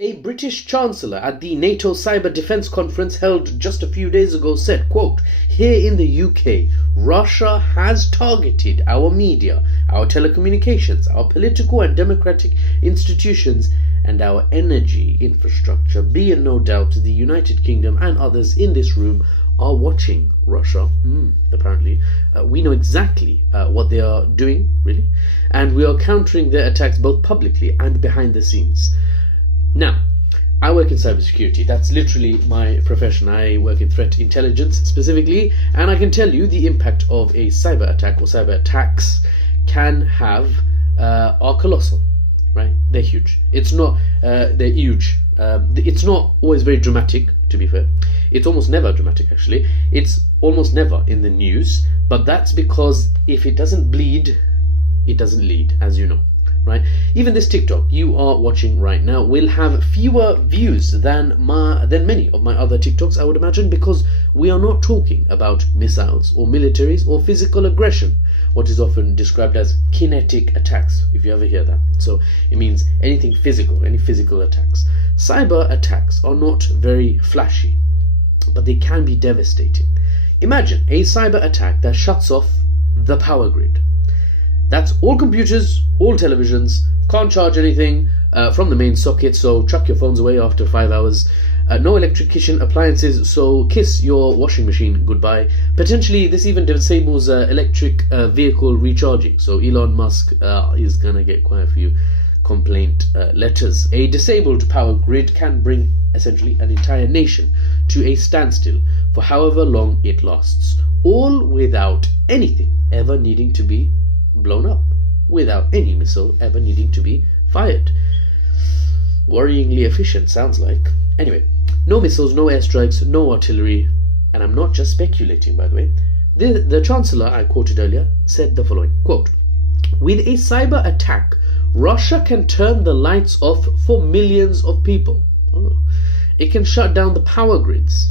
A British Chancellor at the NATO Cyber Defence Conference held just a few days ago said, quote, "Here in the UK, Russia has targeted our media, our telecommunications, our political and democratic institutions, and our energy infrastructure. Be in no doubt the United Kingdom and others in this room are watching Russia. Apparently, we know exactly what they are doing, really, and we are countering their attacks both publicly and behind the scenes." Now, I work in cybersecurity. That's literally my profession. I work in threat intelligence specifically, and I can tell you the impact of a cyber attack or cyber attacks can have are colossal, right? They're huge. It's not they're huge. It's not always very dramatic, to be fair. It's almost never dramatic, actually. It's almost never in the news, but that's because if it doesn't bleed, it doesn't lead, as you know. Right? Even this TikTok you are watching right now will have fewer views than many of my other TikToks, I would imagine, because we are not talking about missiles or militaries or physical aggression, what is often described as kinetic attacks, if you ever hear that. So it means anything physical, any physical attacks. Cyber attacks are not very flashy, but they can be devastating. Imagine a cyber attack that shuts off the power grid. That's all computers, all televisions, can't charge anything from the main socket, so chuck your phones away after 5 hours. No electric kitchen appliances, so kiss your washing machine goodbye. Potentially, this even disables electric vehicle recharging, so Elon Musk is gonna get quite a few complaint letters. A disabled power grid can bring essentially an entire nation to a standstill for however long it lasts, all without anything ever needing to be blown up, without any missile ever needing to be fired. Worryingly efficient, sounds like. Anyway, no missiles, no airstrikes, no artillery, and I'm not just speculating, by the way. The Chancellor I quoted earlier said the following, quote, "With a cyber attack, Russia can turn the lights off for millions of people. It can shut down the power grids."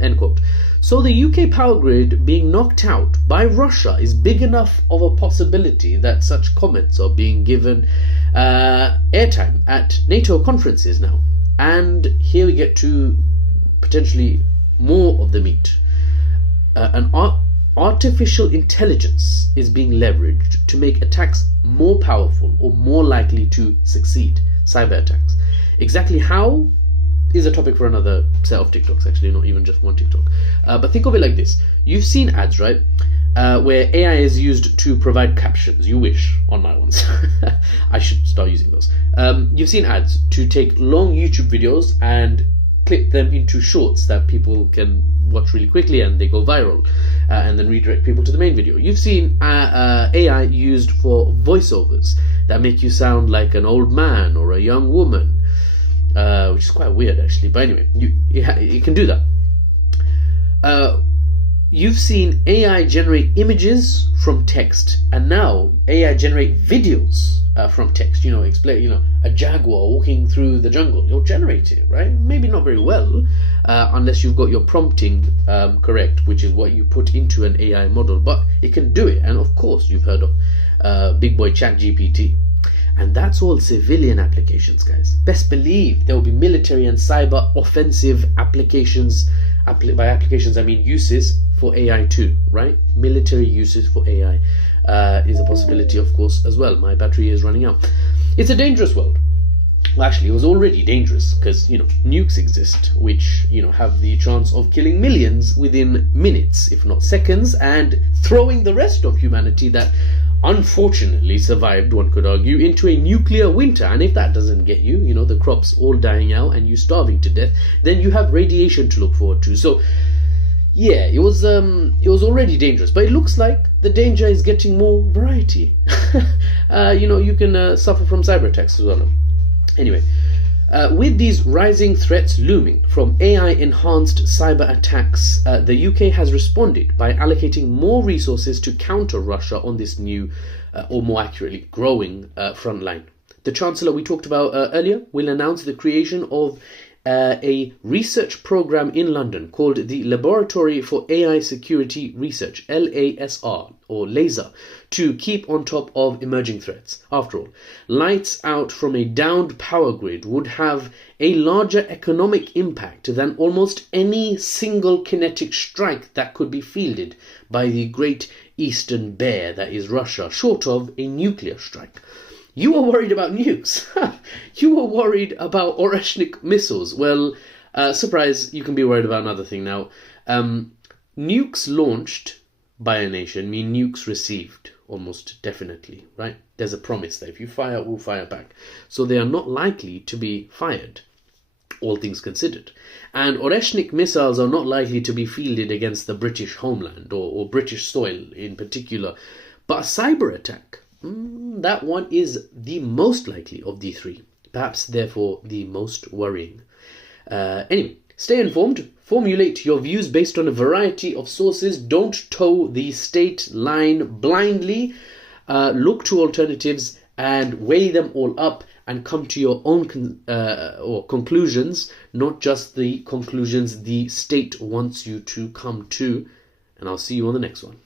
End quote. So the UK power grid being knocked out by Russia is big enough of a possibility that such comments are being given airtime at NATO conferences now. And here we get to potentially more of the meat. Artificial intelligence is being leveraged to make attacks more powerful or more likely to succeed. Cyber attacks. Exactly how is a topic for another set of TikToks, actually, not even just one TikTok. But think of it like this. You've seen ads, right? Where AI is used to provide captions. You wish on my ones. I should start using those. You've seen ads to take long YouTube videos and clip them into shorts that people can watch really quickly and they go viral, and then redirect people to the main video. You've seen AI used for voiceovers that make you sound like an old man or a young woman. Which is quite weird, actually. But anyway, you can do that. You've seen AI generate images from text, and now AI generate videos from text. Explain. A jaguar walking through the jungle. You'll generate it, right? Maybe not very well, unless you've got your prompting correct, which is what you put into an AI model. But it can do it, and of course, you've heard of big boy ChatGPT. And that's all civilian applications, guys. Best believe there will be military and cyber offensive applications. By applications, I mean uses for AI too, right? Military uses for AI is a possibility, of course, as well. My battery is running out. It's a dangerous world. Well, actually, it was already dangerous because, nukes exist, which, have the chance of killing millions within minutes, if not seconds, and throwing the rest of humanity that unfortunately survived, one could argue, into a nuclear winter. And if that doesn't get you, the crops all dying out and you starving to death, then you have radiation to look forward to. So yeah, it was already dangerous, but it looks like the danger is getting more variety. You can suffer from cyber attacks as well. Anyway, with these rising threats looming from AI-enhanced cyber attacks, the UK has responded by allocating more resources to counter Russia on this new, or more accurately, growing front line. The Chancellor we talked about earlier will announce the creation of a research program in London called the Laboratory for AI Security Research, LASR, or LASER, to keep on top of emerging threats. After all, lights out from a downed power grid would have a larger economic impact than almost any single kinetic strike that could be fielded by the great eastern bear that is Russia, short of a nuclear strike. You were worried about nukes. You were worried about Oreshnik missiles. Well, surprise, you can be worried about another thing now. Nukes launched by a nation mean nukes received, almost definitely, right? There's a promise that if you fire, we'll fire back. So they are not likely to be fired, all things considered. And Oreshnik missiles are not likely to be fielded against the British homeland or British soil in particular. But a cyber attack, that one is the most likely of the three, perhaps therefore the most worrying. Anyway, stay informed, formulate your views based on a variety of sources, don't toe the state line blindly, look to alternatives and weigh them all up and come to your own conclusions, not just the conclusions the state wants you to come to. And I'll see you on the next one.